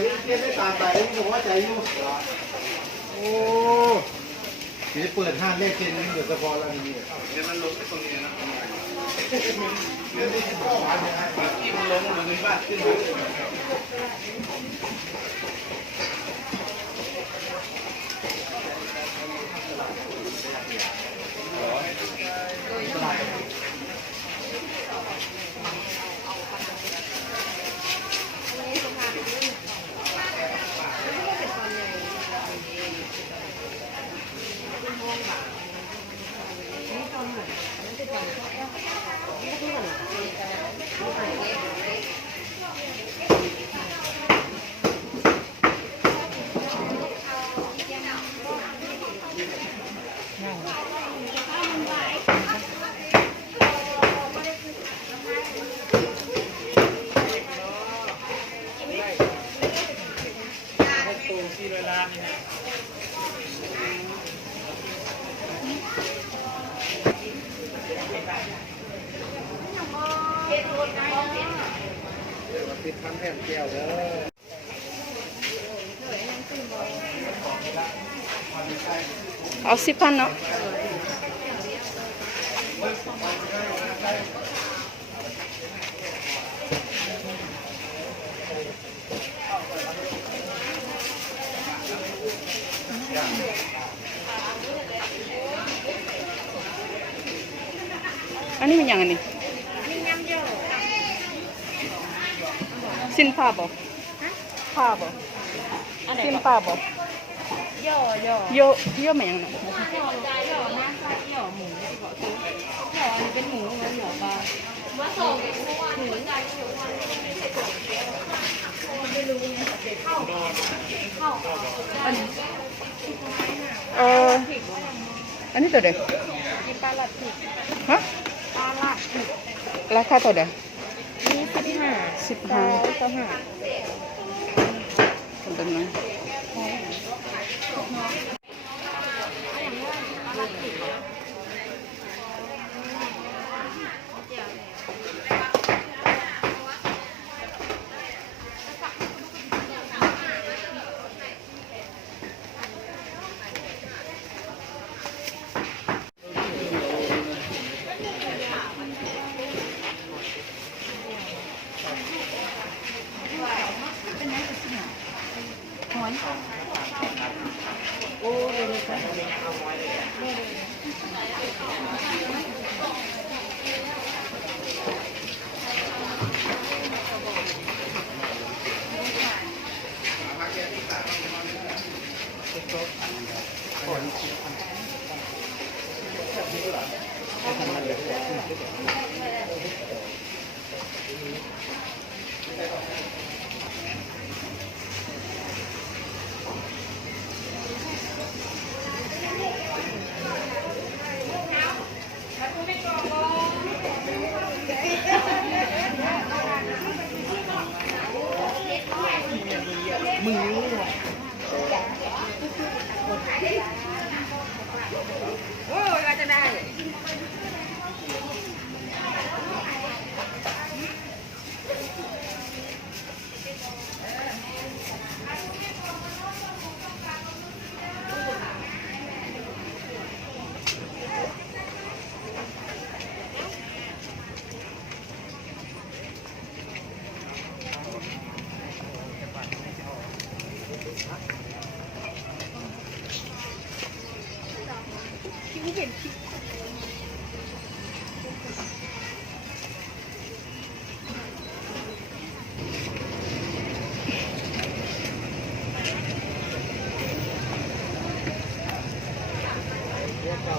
เทียนได้ตาใจผมว่าใจอยู่โอ้เดี๋ยวเปิดห้างแรกเทียนนี้เดี๋ยวจะพอแล้วนี่เดี๋ยวมันลงไปตรงนี้นะเดี๋ยวนี้พ่อหวานยังไงที่มันลงมันมีบ้านขึ้นมาติดพันแผ่นแก้วเด้อเอา10,000เนาะอันนี้มันยังไงนี่สินผ้าบ่ผ้าบ่สินผ้าบ่ย่มันยังไงย่อนะย่อหมูที่เขาซื้อย่อนี่เป็นหมูเงินหมูปลามาส่งหมูใจอยู่ไม่รู้ไงเข้าอันนี้ตัวเดียวมีปลาลัดผิดฮะปลาลัดผิดราคาตัวเดียวมี15ต่อ5เป็นไงเก่า